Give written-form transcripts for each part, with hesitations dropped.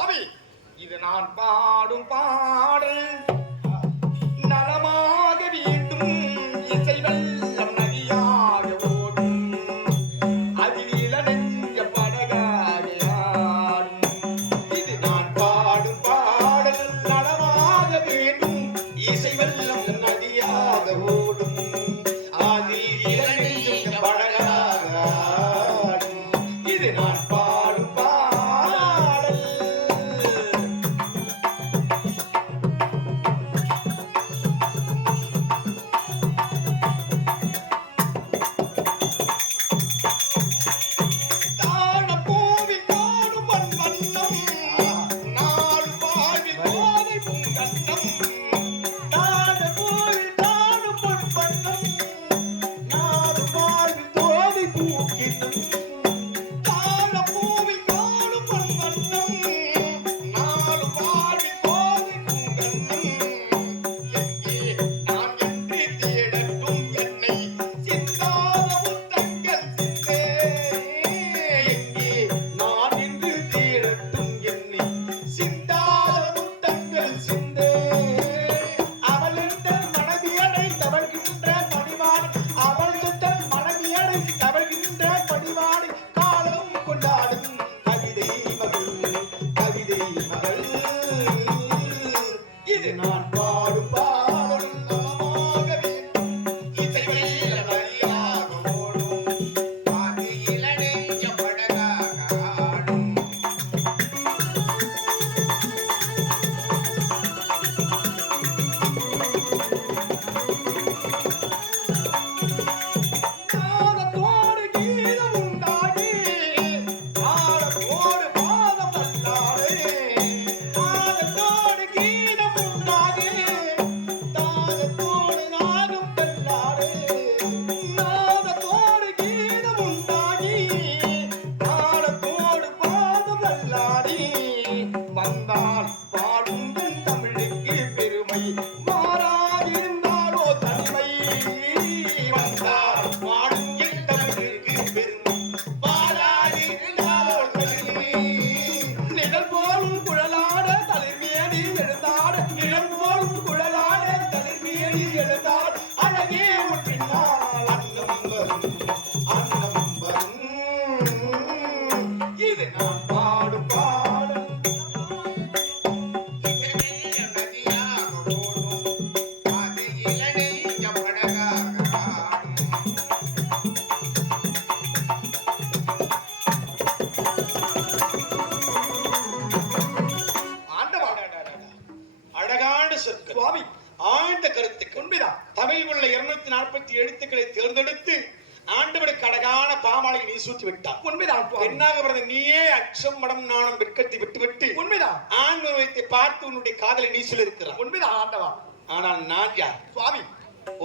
சுவாமி, இது நான் பாடும் பாடல் நலமாக வேண்டும் இசை வெள்ளம் நதியாக ஓடும் அதில் இளநெஞ்ச படகாக ஆடும். இது நான் பாடும் பாடல் நலமாக வேண்டும் இசை வெள்ளம் நதியாக ஓடும் அதில் இளநெஞ்ச படகாக ஆடும். இது நான் பாடும் பாடல். நான் பாடும் பாடல் நலமாக வேண்டும் இசை வெள்ளம் நதியாக ஓடும் அதில் இளநெஞ்ச படகாக ஆடும். நாதத்தோடு கீதம் உண்டாகி நாதத்தோடு பாதம் தள்ளாடே. நாதத்தோடு கீதம் உண்டாகி தாதத்தோடு நாகம் தள்ளாடே. நாதத்தோடு கீதம் உண்டாகி தாளத்தோடு பாதம் தள்ளாடி. வந்தால் பாடுங்கள் தமிழுக்கு பெருமை மாறாதிருந்தாலோ தன்மை. வந்தால் பாடுங்கள் தமிழுக்கு பெருமை மாறாதிருந்தாலோ தன்மை. நிழல் போலும் குழலாட தலைமையடி எழுந்தாட நிழல் போலும் குழலாட தலைமையடி எழுந்தாட அழகே உன் பின்னால் அன்னம் வரும் அன்னம் வரும். இது நான் பாடும் பாடல் இசை வெள்ளம் நதியாக ஓடும் அதில் இளநெஞ்ச படகாக ஆடும். ஆண்டவா, அழகான சொற்கள் சுவாமி, ஆழ்ந்த கருத்துக்கள். உண்மைதான். தமிழ் உள்ள 240 எழுத்துக்களை தேர்ந்தெடுத்து ஆண்டவனுக்கு அழகான பாமாலை நீ சூட்டி விட்டார். உண்மைதான். பெண்ணாக பிறந்த நீயே அச்சம் மடம் நாணம் வெட்கத்தை விட்டுவிட்டு உண்மைதான் ஆண் உருவத்தை பார்த்து உன்னுடைய காதலை நீ சொல்லியிருக்கிறார். உண்மைதான் ஆண்டவா. ஆனால் நான் யார் சுவாமி?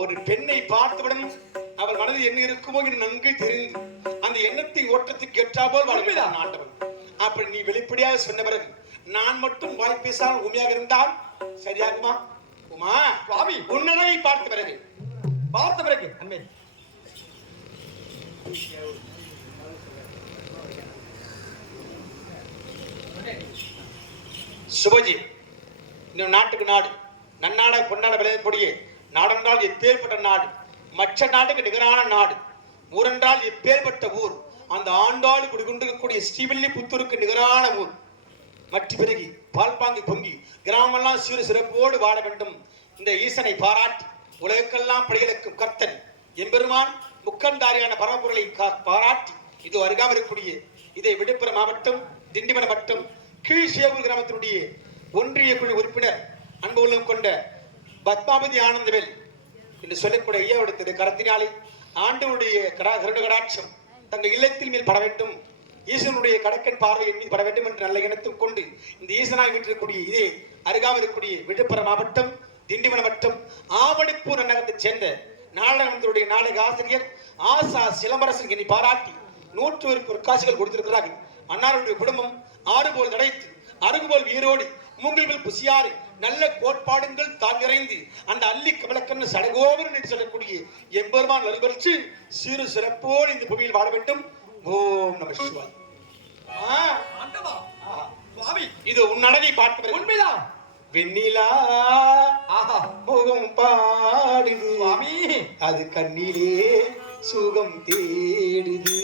ஒரு பெண்ணை பார்த்தவுடன் அவர் மனதில் என்ன இருக்குமோ என்று நன்கு தெரிந்து அந்த எண்ணத்தை ஓட்டத்துக்கு ஏற்றாபோல் வாழ்மைதான் ஆண்டவன். அப்படி நீ வெளிப்படையாக சொன்ன பிறகு நான் மட்டும் வாய் பேசாமல் உண்மையாக இருந்தால் சரியாகுமா? உமா சுவாமி, உன்னழகை பார்த்த பிறகு அம்மே சுபஜி, இந்த நாட்டுக்கு நாடு நன்னாட பொன்னாட விளையக்கூடிய நாடென்றால் எப்பேற்பட்ட நாடு, மற்ற நாட்டுக்கு நிகரான நாடு. ஊரென்றால் எப்பேற்பட்ட ஊர், அந்த ஆண்டாளு குடிகொண்டிருக்கக்கூடிய ஸ்ரீவில்லிபுத்தூருக்கு நிகரான ஊர். மற்ற பிறகு பால்பாங்கி பொங்கி கிராமமெல்லாம் சீறு சிறப்போடு வாழ வேண்டும். இந்த ஈசனை பாராட்டி உலகெல்லாம் படைகளுக்கும் கர்த்தன் எம்பெருமான் முக்கந்தாரியான பரமபொருளை பாராட்டி இது அருகாமல் இருக்கக்கூடிய இதை விழுப்புரம் மாவட்டம் திண்டிவனம் வட்டம் கீழ்சேவூர் கிராமத்தினுடைய ஒன்றிய குழு உறுப்பினர் அன்பு உள்ளம் கொண்ட பத்மாவதி ஆனந்தவேல் என்று சொல்லக்கூடிய ஐயாவுடைய கரத்தினாலே ஆண்டவருடைய கருண கடாட்சம் தங்கள் இல்லத்தில் மேல் பட வேண்டும், ஈசனுடைய கடக்கன் பார்வை என் மீது பட வேண்டும் என்று நல்ல எண்ணத்தும் கொண்டு இந்த ஈசனாக வீட்டிருக்கக்கூடிய இதே அருகாமல் இருக்கக்கூடிய விழுப்புரம் மாவட்டம் திண்டிவனம் வட்டம் ஆவடிப்பூர் நகரத்தைச் சேர்ந்த நாடகத்தினுடைய நாடக ஆசிரியர் ஆசா சிலம்பரசன் என்னை பாராட்டி 101 பொற்காசுகள் கொடுத்திருக்கிறார்கள். அன்னாருடைய குடும்பம் ஆறு போல் நடைத்து அருகுபோல் வீரோடு மூங்கில் புசியாறு நல்ல கோட்பாடுங்கள் தான் நிறைந்து அந்த அள்ளி கமலக்கண்ணு சடகோவர் என்று சொல்லக்கூடிய எம்பெருமான் நல்வரிச்சு சிறு சிறப்போடு இந்த புவியில் வாழ வேண்டும். ஓம் நம சிவாய். ஆண்டவா சுவாமி, இது உன் அழகை பார்த்து உண்மைதான். வெண்ணிலா ஆஹா முகம் பாடுது சுவாமி, அது கண்ணிலே சுகம் தேடுது.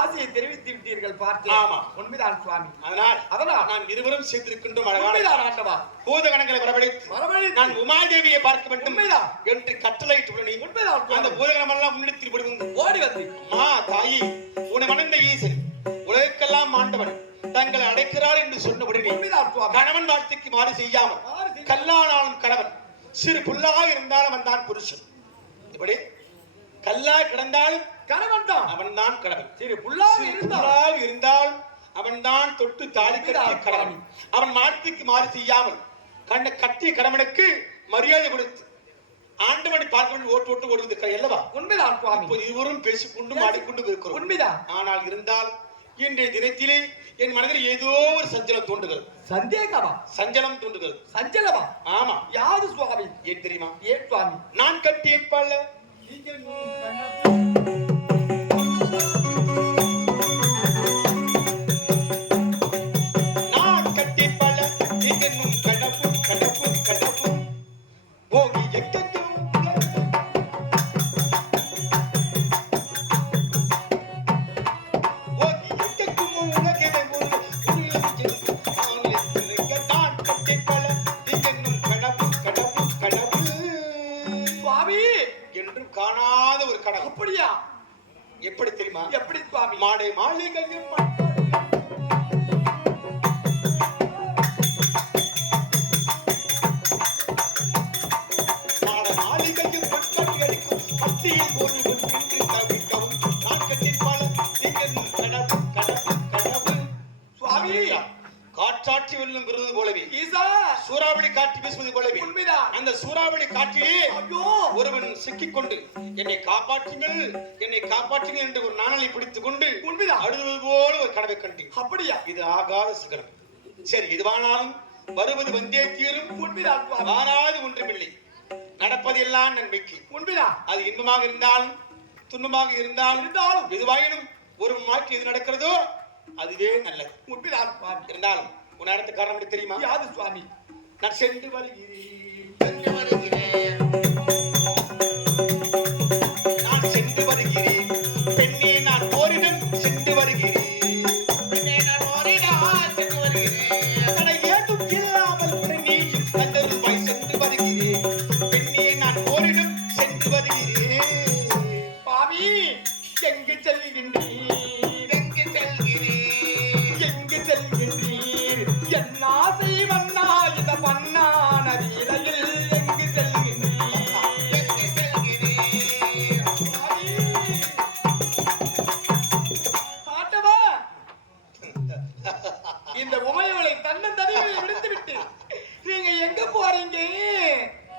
ஆசையை தெரிவித்து விட்டீர்கள் பார்த்தேன். ஆமா உண்மைதான் சுவாமி. அதனால் நான் இருவரும் சேர்ந்திருக்கின்றோம். அழகான பூதகணங்களை வரவழைத்து நான் உமாதேவியை பார்க்க வேண்டும் என்று கட்டளையிட்டு உண்மைதான். அந்த பூதகணம் எல்லாம் முன்னிறுத்தி விடுவது ஓடி வந்து அம்மா தாயி உன்னை மணந்த ஈசன் உலகெல்லாம் ஆண்டவன் தங்களை அடைக்கிறார் என்று சொன்னபடி கணவன் வார்த்தைக்கு மாறு செய்யாமல் கல்லானாலும் கணவன் சிறு புல்லாக இருந்தாலும் அவன் தான் புருஷன். இப்படி கல்லா கிடந்தாலும் கணவன் தான், அவன் தான் கணவன். சிறு புல்லாக இருந்தாலும் அவன் தான் தொட்டு தாலி கட்டிய கணவன். அவன் மார்த்திக்கு மாறு செய்யாமல் கட்டிய கணவனுக்கு மரியாதை கொடுத்து ஆண்டவனை பார்க்க ஓட்டு ஓட்டு ஓடுவது அல்லவா? உண்மைதான் சுவாமி. இப்போது இருவரும் பேசிக்கொண்டு மாடிக்கொண்டு இருக்கிறோம். உண்மைதான். ஆனால் இருந்தால் இன்றைய தினத்திலே என் மனதில் ஏதோ ஒரு சஞ்சலம் தோன்றுகிறது. சந்தேகமா? சஞ்சலம் தோன்றுகிறது. சஞ்சலமா? ஆமா. யாது சுவாமி? ஏன் தெரியுமா? ஏன் சுவாமி? நான் கட்டிய பல்ல தெரியுமா? எப்படி சுவாமி? மாடை மாளிகையும் மாட மாளிகையும் பொற்காட்டி அடிக்கும் மத்தியில் ஒரு நின்று தவிர்க்கவும் நான் கட்டிப்பாள நீங்கள் கடவு கடவு கடவு சுவாமி காற்றாட்சி வெல்லும் விருது போலவே ஈசா சூறாவளி காற்று வீசுவது போலவே உண்மைதான். அந்த சூறாவளி காற்றிலே ஐயோ ஒருவன் சிக்கிக்கொண்டு என்னை காப்பாற்றுங்கள் என்னை காப்பாற்றுங்கள் என்று ஒரு நாணலை பிடித்துக் கொண்டு உண்மைதான். அழுவது போல ஒரு கனவை கண்டேன். அப்படியா? இது ஆகாத சிகரம். சரி, எதுவானாலும் வருவது வந்தே தீரும். உண்மைதான் சுவாமி. வாராது ஒன்றுமில்லை. நடப்பதெல்லாம் நன்மைக்கு. உண்மைதான். அது இன்பமாக இருந்தாலும் துன்பமாக இருந்தாலும் எதுவாயினும் ஒரு மாற்றி எது நடக்கிறதோ அதுவே நல்லது. உண்மைதான் சுவாமி. இருந்தாலும் உன் அடுத்த காரணம் எப்படி தெரியுமா? யாது சுவாமி? நான் சென்று வருகிறேன். நான் சென்று வருகிறேன். பெண்ணே நான் ஓரிடம் சென்று வருகிறேன். பெண்ணே நான் ஓரிடம் சென்று வருகிறேன். தடை ஏதும் இல்லாமல் உடனேயும் கல்லறுவாய் சென்று வருகிறேன். பெண்ணே நான் ஓரிடம் சென்று வருகிறேன். சுவாமி எங்கு செல்கின்றீர்? எங்கு செல்கிறேன்? எங்கு செல்கின்றீர்? என் ஆசை மன்னா இந்த மன்னான வீலையில் எங்கு செல்கின்றீர்? எங்கு செல்கிறேன்? சுவாமி ஆண்டவா, இந்த உமையவளை தன்னந்தனிமையை விடுத்து விட்டு நீங்க எங்க போறீங்க?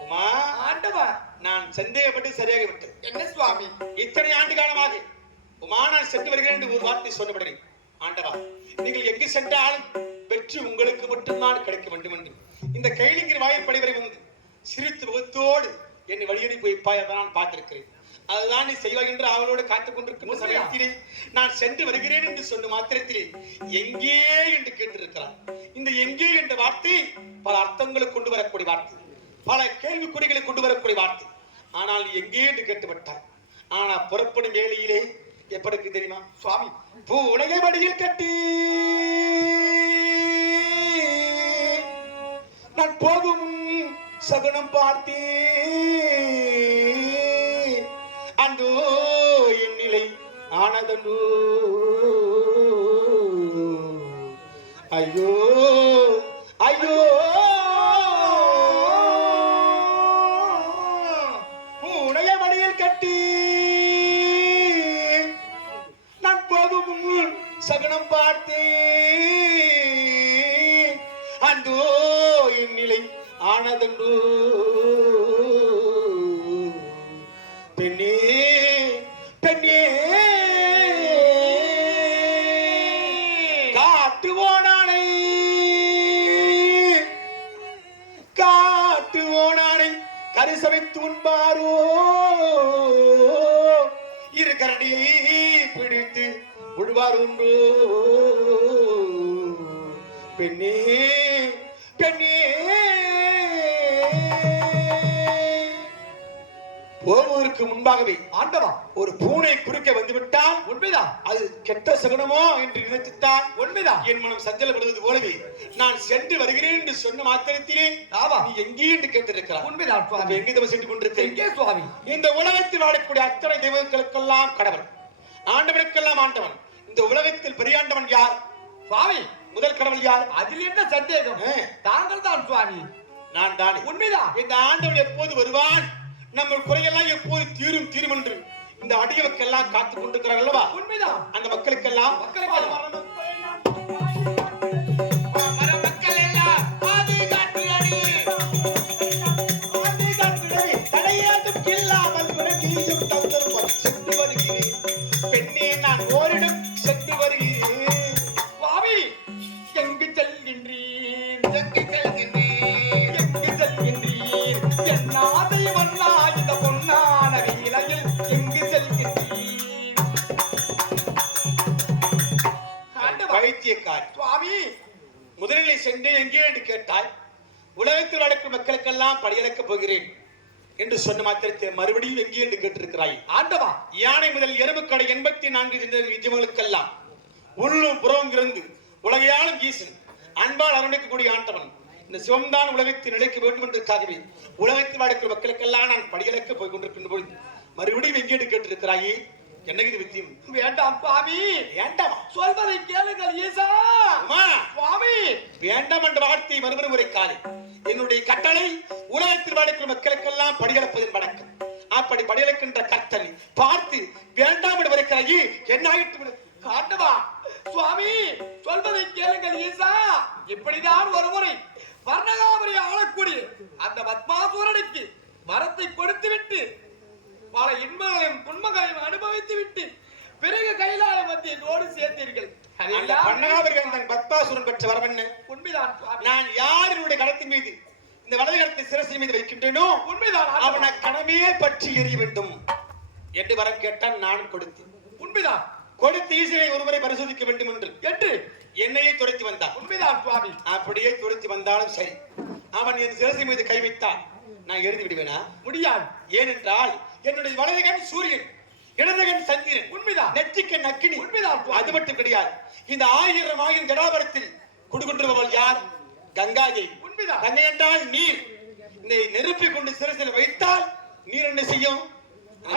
உமா, ஆண்டவா நான் சந்தேகப்பட்டு சரியாக விட்டேன். என்ன சுவாமி? இத்தனை ஆண்டு காலமாக உமா நான் சென்று வருகிறேன் என்று ஒரு வார்த்தை சொன்னபடி ஆண்டவா, நீங்கள் எங்கு சென்றாலும் வெற்றி உங்களுக்கு மட்டும்தான் கிடைக்க வேண்டும் என்று இந்த கைலிங்கிற வாயிற்படி வரை வந்து சிரித்து முகத்தோடு என்னை வழியடி போய் நான் பார்த்திருக்கிறேன். அதுதான் நீ செய்வாய் என்று அவளோடு காத்துக் கொண்டிருக்கின்ற சமயத்திலே நான் சென்று வருகிறேன் என்று சொன்ன மாத்திரத்திலே எங்கே என்று கேட்டிருக்கிறார். இந்த எங்கே என்ற வார்த்தை பல அர்த்தங்களை கொண்டு வரக்கூடிய வார்த்தை, பல கேள்விக்குறிகளை கொண்டு வரக்கூடிய வார்த்தை. ஆனால் எங்கே என்று கேட்டுவிட்டார். ஆனா புறப்படும் வேலையிலே எப்படி தெரியுமா? சுவாமி பூனையை வடியில் கட்டி நான் போகும் சகுனம் பார்த்தேன். அந்தோ என் நிலை ஆனதோ ஐயோ ஐயோ பூனைய வடியில் கட்டி நான் போகும் சகுனம் பார்த்தேன். அந்தோ என் நிலை ஆனதோ பெண்ணே பெண்ணே காட்டுவோனானை காட்டுவோனானை கரிசமைத்து உண்பாரோ இரு கரடியை பிடித்து விடுவார் ஒன்றோ பெண்ணே பெண்ணே போவதற்கு முன்பாகவே ஆண்டவா ஒரு பூனை குறுக்க வந்துவிட்டால் உண்மைதான். அது கெட்ட சகுனமோ என்று நினைத்துத்தான் உண்மைதான். என் மனம் சஞ்சலப்படுவது போலவே நான் சென்று வருகிறேன் என்று சொன்ன மாத்திரத்திலே ஆமா நீ எங்கே என்று கேட்டிருக்கிறார். உண்மைதான் அப்ப சுவாமி. எங்கே தவம் சென்று கொண்டிருக்கிறேன்? எங்கே சுவாமி? இந்த உலகத்தில் வாழக்கூடிய அத்தனை தெய்வங்களுக்கெல்லாம் கடவுள், ஆண்டவனுக்கெல்லாம் ஆண்டவன். இந்த உலகத்தில் பெரியாண்டவன் யார்? சுவாமி முதல் கடவுள் யார்? அதில் என்ன சந்தேகம்? தாங்கள் தான் சுவாமி. நான் தானே. உண்மைதான். இந்த ஆண்டவன் எப்போது வருவான், நம்ம குறையெல்லாம் எப்போது தீரும் தீரும் என்று இந்த அடியவர்க்கெல்லாம் காத்துக் கொண்டிருக்கிறார் அல்லவா? உண்மைதான். அந்த மக்களுக்கெல்லாம் பெண்ணே நான் ஓரிடம் சென்று வருகிறேன். சுவாமி எங்கு செல்கின்றீர்? எங்கு செல்கின்றீர்? எங்கு செல்கின்றீர்? என் ஆசை வண்ணா இந்த பொன்னான வீலையில் எங்கு செல்கின்றீர்? ஆண்டவா. பைத்தியக்காரி. சுவாமி முதலில் சென்று எங்கே என்று கேட்டாய். உலகத்தில் நடக்கும் மக்களுக்கெல்லாம் படியளக்கப் போகிறேன் என்று சொன்ன மாத்திரத்தை மறுபடியும் எங்கே என்று கேட்டிருக்கிறாய். ஆண்டவா யானை முதல் எறும்பு கடை 84 விஜயங்களுக்கெல்லாம் உள்ளும் புறவும் இருந்து உலகையாலும் ஈசன் அன்பால் அரவணைக்கக்கூடிய ஆண்டவன் இந்த சிவம்தான் உலகத்தில் நிலைக்க வேண்டும் என்பதற்காகவே உலகத்தில் நடக்கும் மக்களுக்கெல்லாம் நான் படியளக்க போய் கொண்டிருக்கின்ற பொழுது மறுபடியும் எங்கே என்று கேட்டிருக்கிறாயே. என்ன இது வித்தியம்? வேண்டாம் சுவாமி, வேண்டாமா? சொல்வதை கேளுங்கள் ஈசா. அம்மா, சுவாமி, வேண்டாம் என்ற வார்த்தை மறுபடியும் உரைக்காதே. என்னுடைய கட்டளை உலகத்தில் வாழும் மக்களுக்கெல்லாம் படியளப்பதின் வணக்கம். அப்படி படியளக்கின்ற கர்த்தனை பார்த்து வேண்டாம் என்று உரைக்கிறாயே, என்ன ஆயிட்டு? காட்டுவா சுவாமி, சொல்வதை கேளுங்கள் ஈசா. இப்படிதான் ஒருமுறை வர்ணகாபுரி ஆளக்கூடிய அந்த பத்மாசுரனுக்கு வரத்தை கொடுத்து விட்டு பல இன்பங்களையும் துன்பங்களையும் அனுபவித்து விட்டு பிறகு கைலாய மத்தியோடு சேர்த்தீர்கள். பத்மாசுரன் பெற்ற வரம் என்ன? உண்மைதான் சுவாமி. நான் யாருடைய கடத்தின் மீது இந்த வலது கடத்தை சிரசின் மீது வைக்கின்றேனோ உண்மைதான், அவனை கணமே பற்றி எறிய வேண்டும் என்று வரம் கேட்டான். நான் கொடுத்தேன். உண்மைதான். கொடுத்து ஈசனை ஒருமுறை பரிசோதிக்க வேண்டும் என்று என்னையே துரைத்து வந்தான். உண்மைதான் சுவாமி. அப்படியே துரைத்து வந்தாலும் சரி, அவன் என் சிரசின் மீது கை வைத்தான். நான் எழுதி விடுவேனா? முடியாது. ஏனென்றால் என்னுடைய வலதுகன் சூரியன், இடதுகன் சந்திரன், உண்மைதான். நெற்றிக்கண் அக்கினி. உண்மைதான். அது மட்டும் கிடையாது, இந்த 1000 ஜடாபரத்தில் குடுகின்றவள் யார்? கங்காதேவி. உண்மைதான். கங்கை என்றால் நீர். இந்த நெருப்பை கொண்டு சிரசில் வைத்தால் நீர் என்ன செய்யும்?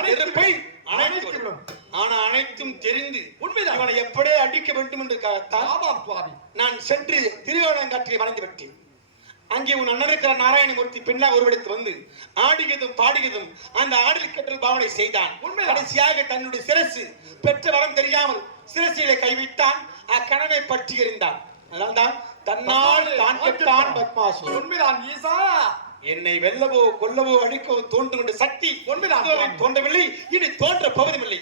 நெருப்பை அணைத்துவிடும். ஆனா அனைத்தும் தெரிந்து உண்மைதான் இவனை எப்படியே அடிக்க வேண்டும் என்று நான் சென்று திருவேணங்காட்டிலே மறைந்து விட்டேன். அங்கே உன் அண்ணன் இருக்கிற நாராயணமூர்த்தி பெண்ணா உருவெடுத்து வந்து ஆடியதும் பாடியதும் அந்த ஆடல் கற்றல் பாவனை செய்தான். கடைசியாக தன்னுடைய சிரசு பெற்ற வரம் தெரியாமல் சிரசிலே கைவிட்டான். அக்கணவை பற்றி எறிந்தான். அதனால்தான் தன்னால் தான் கெட்டான் பத்மாசுரன். உண்மைதான் ஈசா. என்னை வெல்லவோ கொல்லவோ அழிக்கவோ தோன்றுகின்ற சக்தி தோன்றவில்லை, இனி தோன்ற போவதுமில்லை.